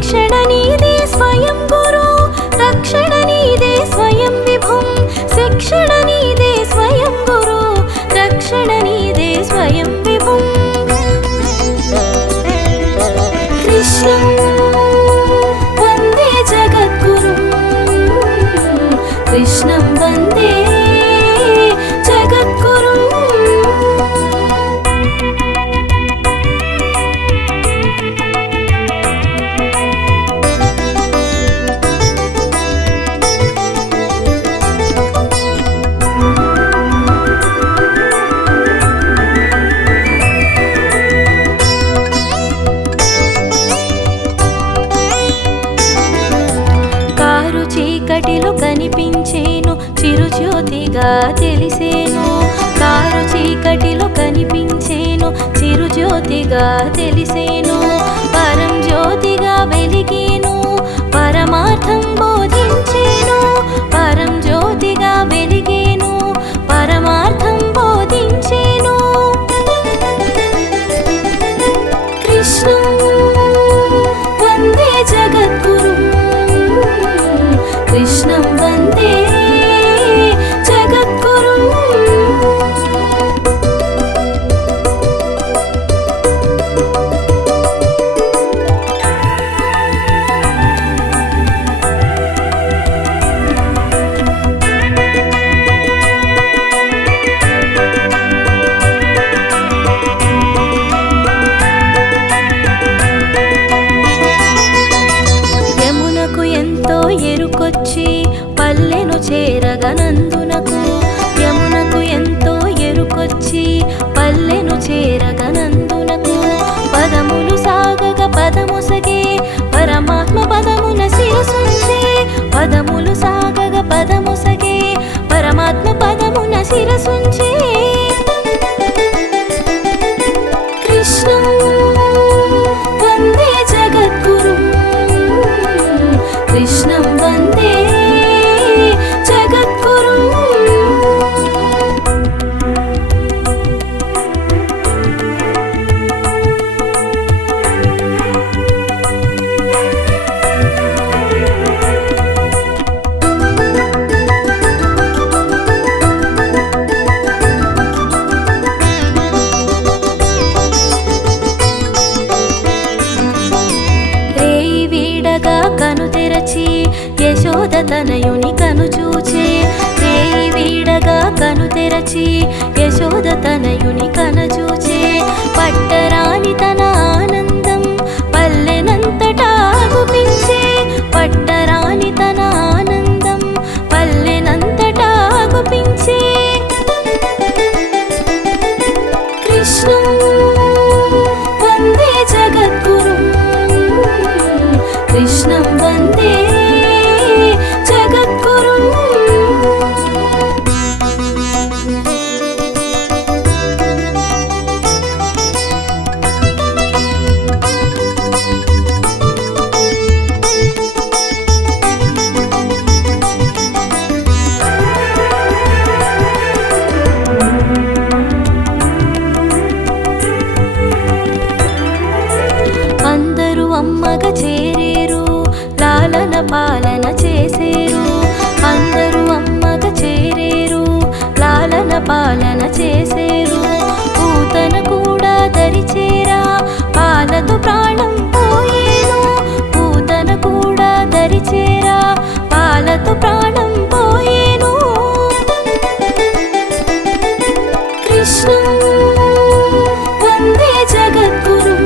శిక్షణ నీదే స్వయం గురు, రక్షణ నీదే స్వయం విభుం. శిక్షణ నీదే స్వయం గురు, రక్షణ నీదే స్వయం విభుం. కృష్ణం వందే జగద్గురుం, కృష్ణం వందే జగద్గురుం. చీకటిలో కనిపించేను చిరుజ్యోతిగా తెలిసేను. కారు చీకటిలో కనిపించేను చిరుజ్యోతిగా తెలిసేను. పరం జ్యోతిగా వెలిగేను, పరమార్థం బోధించేను. పరం జ్యోతిగా వెలిగేను, పరమార్థం బోధించేను. కృష్ణం వందే జగద్గురుం, కృష్ణం వందే జగద్గురుం. యమునకు ఎంతో ఎరుకొచ్చి పల్లెను చేరగనందునకు. యమునకు ఎంతో ఎరుకొచ్చి పల్లెను చేరగనందునకు. పదములు సాగగ పదముసగే పరమాత్మ పదమున శిరసుంచే. పదములు సాగగ పదముసగే పరమాత్మ పదమున శిరసుంచే. కృష్ణం వందే జగద్గురుం, కృష్ణం వందే జగద్గురుం. రేయి వీడగా కను తెరచి యశోద తనయుని కను చూచే. రేయి వీడగా కను తెరచి యశోద తనయుని కను చూచే. పట్టరాని తన ఆనందం పల్లెనంతటా గుపించే. పట్టరాని తన ఆనందం పల్లెనంతటా గుపించే. కృష్ణం వందే జగద్గురుం, కృష్ణం వందే జగద్గురుం. అందరూ అమ్మగా చేరేరు, లాలన పాలన చేసేరు. అందరూ అమ్మగా చేరేరు, లాలన పాలన చేసేరు. పూతన కూడా దరిచేరా, పాలతో ప్రాణం పోయేను. పూతన కూడా దరిచేరా, పాలతో ప్రాణం పోయేను. కృష్ణం వందే జగద్గురుం,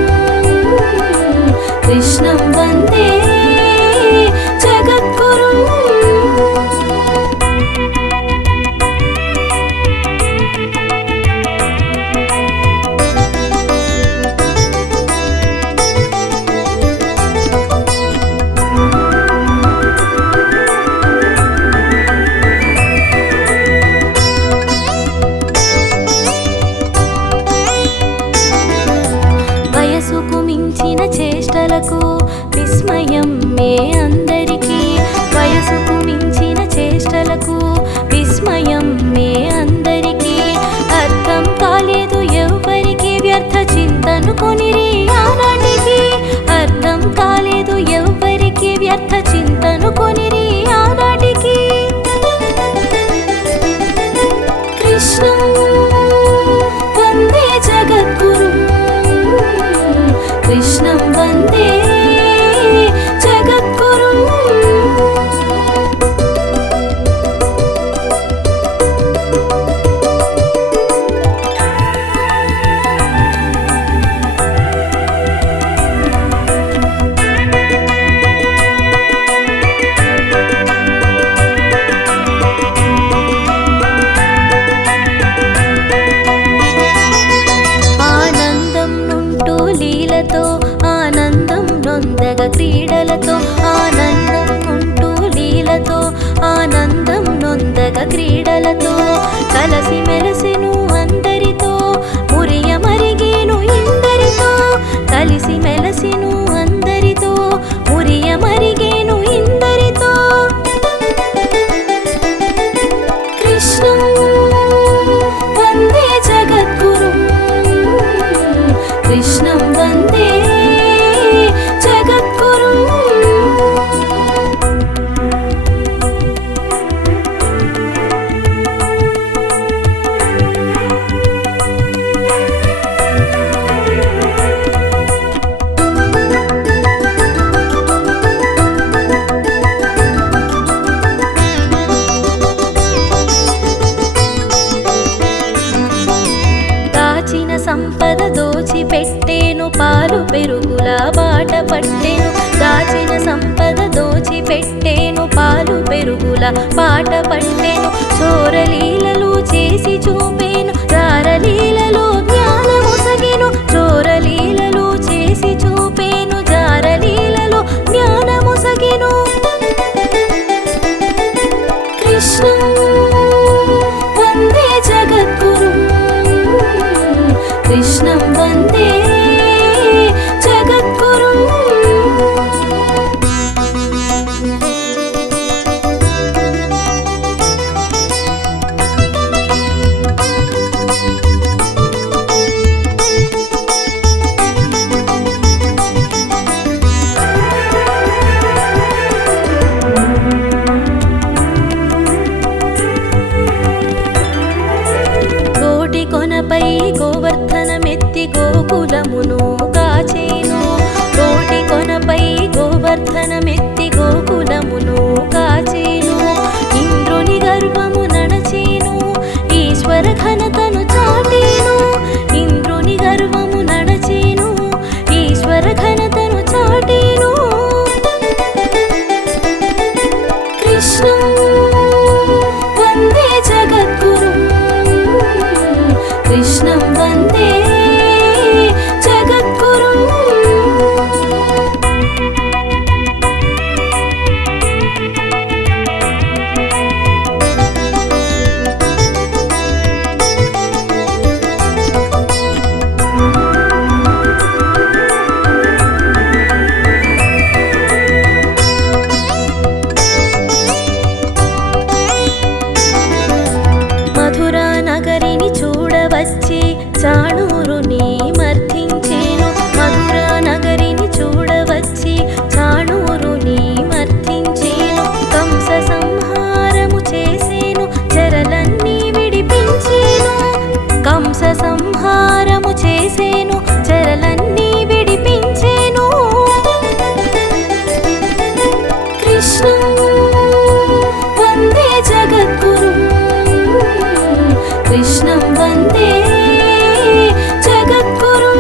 కృష్ణం వందే జగద్గురుం. వయసుకు మించిన చేష్టలకు విస్మయం మే అందరికీ. వయసుకు మించిన చేష్టలకు విస్మయం మే అందరికీ. అర్థం కాలేదు ఎవ్వరికి వ్యర్థ చింతను కొనిరి ఆనాటికి. అర్థం కాలేదు క్రీడలతో ఆనందం ఉంటూ లీలతో ఆనందం నొందగ క్రీడలతో కలసి మెలసెను అందరితో మురియ మరిగేను ఇందరితో కలిసి మెలసెను అందరితో మురియ మరిగేను ఇందరితో కృష్ణం వందే జగద్గురుం కృష్ణం వందే జగద్గురుం సంపద దోచిపెట్టేను పాలు పెరుగుల బాట పట్టెను దాచిన సంపద దోచిపెట్టేను పాలు పెరుగుల బాట పట్టెను చోరలీలలు చేసి చూపేను జారలీలలో జ్ఞానమొసగెను చోరలీలలు చేసి చూపేను జారలీలలో జ్ఞానమొసగెను కృష్ణం వందే జగద్గురుం కృష్ణం వందే జగద్గురుం కోటి కొనపై గోవర్ధనమెత్తి గోకులమును కాచేను కోటి కొనపై గోవర్ధనమెత్తి గోకులమును కాచేను ఇంద్రుని గర్వము నడచేను ఈశ్వర ఘనతను చాటేను ఇంద్రుని గర్వము నడచేను ఈశ్వర ఘనతను చాటేను కృష్ణం వందే జగద్గురుం కృష్ణం వందే జగద్గురుం మధురా నగరిని చూడవచ్చి చాణూరుని మర్ధించేను మధురా నగరిని చూడవచ్చి చాణూరుని మర్ధించేను కంస సంహారము చేసేను చెరలన్నీ విడిపించేను కంస సంహారము చేసేను చెరలన్నీ విడిపించేను కృష్ణం వందే జగద్గురుం కృష్ణం వందే జగద్గురుం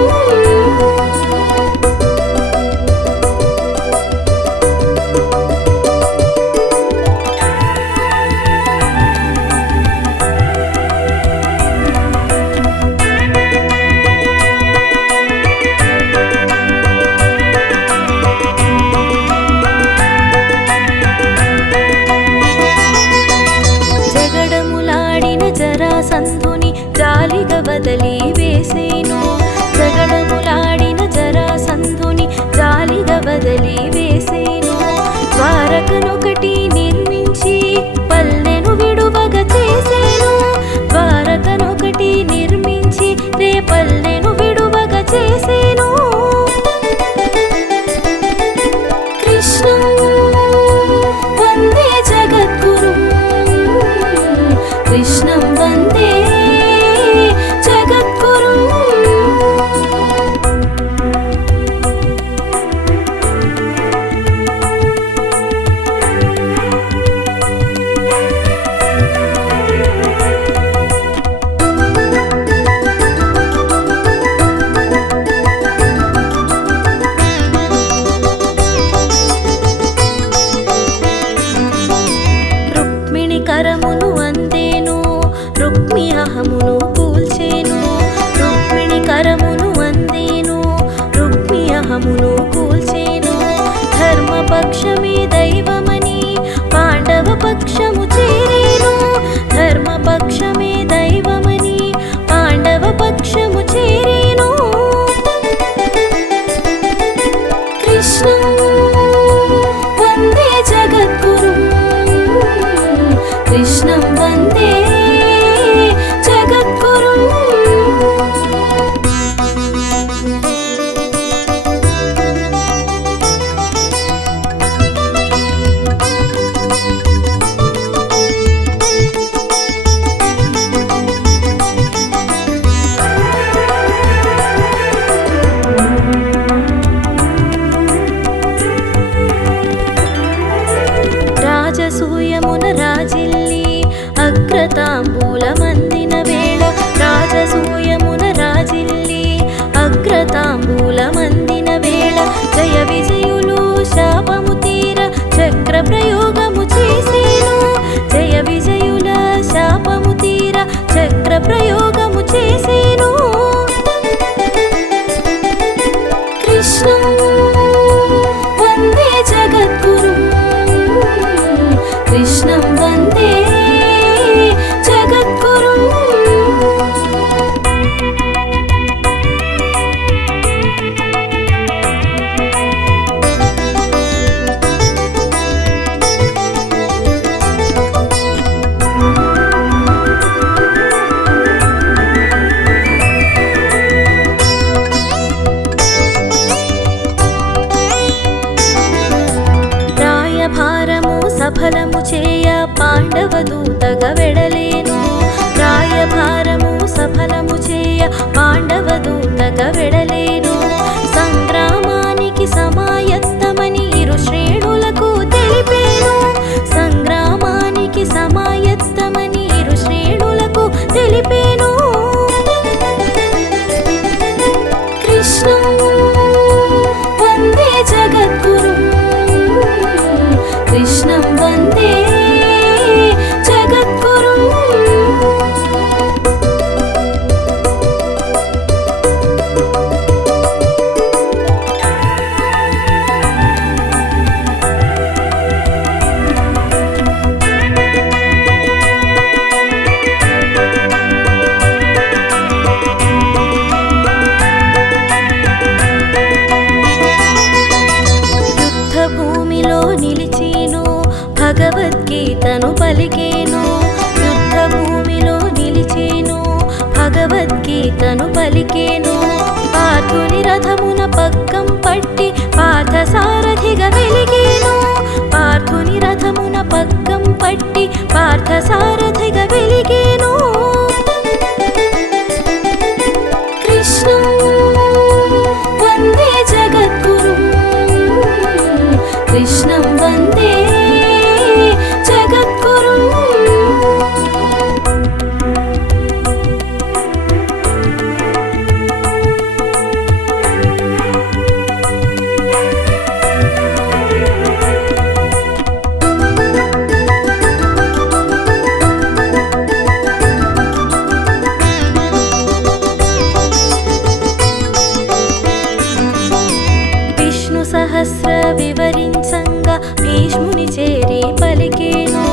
జగడములాడిన జరాసంధుని జాలిగా వదలి వేసేను జగడములాడిన జరాసంధుని జాలిగా వదలి వేసేను ద్వారకనొకటి నిర్మించి పల్లెను విడువగ చేసేను ద్వారకనొకటి నిర్మించి రే పల్లెను విడువగ చేసేను కృష్ణం వందే జగద్గురుం కృష్ణం వందే జగద్గురుం ధర్మపక్షమే దైవమని పాండవ పక్షము చేరేను. ధర్మపక్షమే దైవమని పాండవ పక్షము చేరేను. కృష్ణం వందే జగద్గురుం, కృష్ణం వందే జగద్గురుం. రాజసూయమున రాజిల్లి అగ్రతాంబూలమందిన వేళ, రాజసూయమున రాజిల్లి అగ్రతాంబూలమందిన వేళ, జయ విజయులు శాపము తీర చక్ర ప్రయోగము చేసేను. జయ విజయుల శాపము తీర చక్ర ప్రయోగము చేసేను. కృష్ణం వందే జగద్గురుం, కృష్ణం వందే జగద్గురుం. రాయభారము సఫలము చేయ పాండవ దూతగా వెడలేను. రాయభారము సఫలము చేయ పాండవ దూతగా వెడలేను. సంగ్రామానికి సమాయత్తమని ఇరు శ్రేణులకు తెలిపేను. సంగ్రామానికి సమాయత్తమని ఇరు శ్రేణులకు తెలిపేను. కృష్ణం వందే జగద్గురుం, కృష్ణం వందే జగద్గురుం. యుద్ధభూమిలో నిలిచేను భగవద్గీతను పలికేను. యుద్ధభూమిలో నిలిచేను భగవద్గీతను పలికేను. పార్థుని రథమున పగ్గం పట్టి పార్థసారథిగా వెలిగేను. పార్థుని రథమున పగ్గం పట్టి పార్థసారథిగా వెలిగేను. కృష్ణం వందే జగద్గురుం, కృష్ణం వందే జగద్గురుం. విష్ణు సహస్ర వివరించంగా భీష్ముని చేరి పలికేను.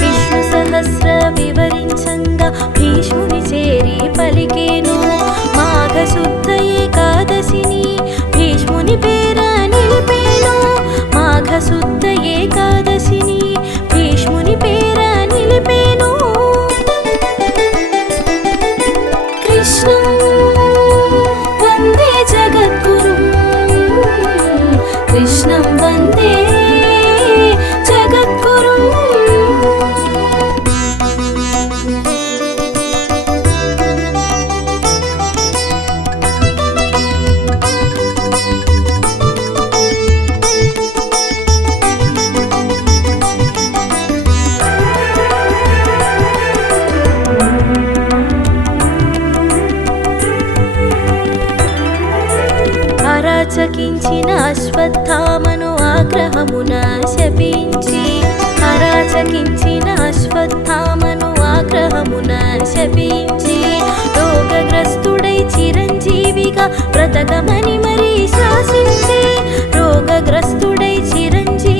విష్ణు సహస్ర వివరించంగా భీష్ముని చేరి పలికేను. మాఘశుద్ధ ఏకాదశిని భీష్ముని పేర నిలిపేను. మాఘశుద్ధ ఏకాదశిని భీష్ముని పేర నిలిపేను. కృష్ణం వందే జగద్గురుం, కృష్ణం వందే జగద్గురుం. అరాచకించిన అశ్వత్థామను ఆగ్రహమున శపించి, అరాచకించిన అశ్వత్థామను ఆగ్రహమున శపించి, రోగగ్రస్తుడై చిరంజీవిగా బ్రతకమని మరీ శాసించి, రోగగ్రస్తుడై చిరంజీవి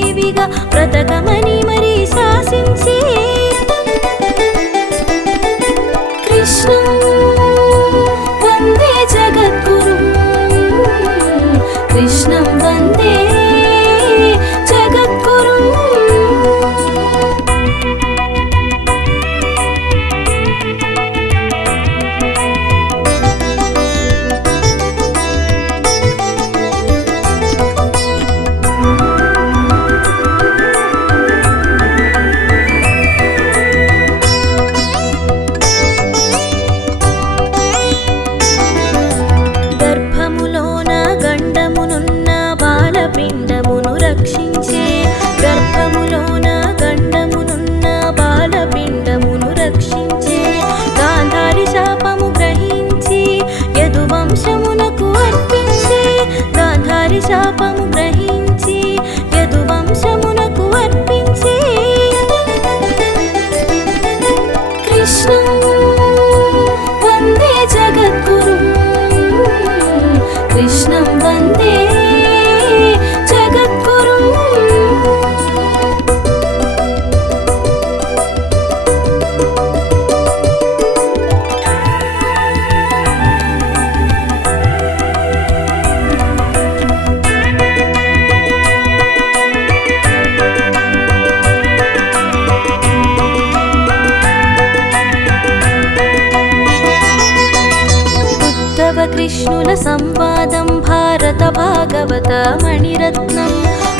మణిరత్నం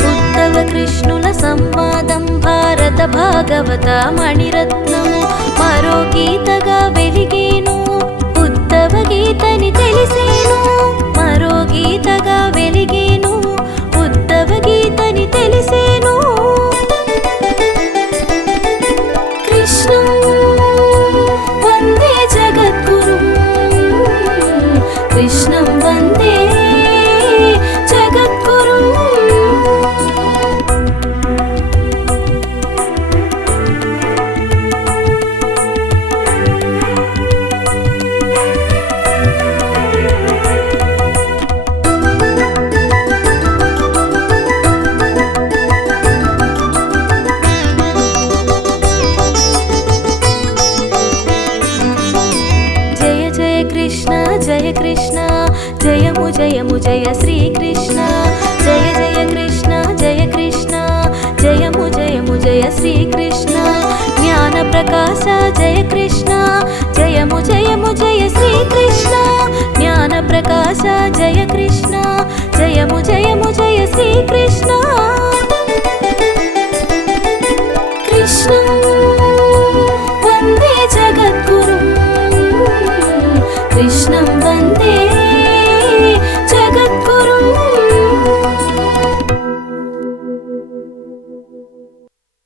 ఉద్ధవ కృష్ణుల సంవాదం భారత భాగవత మణిరత్నం మరో గీతగా వెలిగేను ఉద్ధవ గీతని తెలిసేను మరో గీతగా వెలిగేను ఉద్ధవ గీతని తెలిసేను కృష్ణం వందే జగద్గురుం కృష్ణం వందే జగద్గురుం జయ కృష్ణ జయము జయము జయ శ్రీకృష్ణ జయ జయ కృష్ణ జయ కృష్ణ జయము జయము జయ శ్రీకృష్ణ జ్ఞాన ప్రకాశ జయ కృష్ణ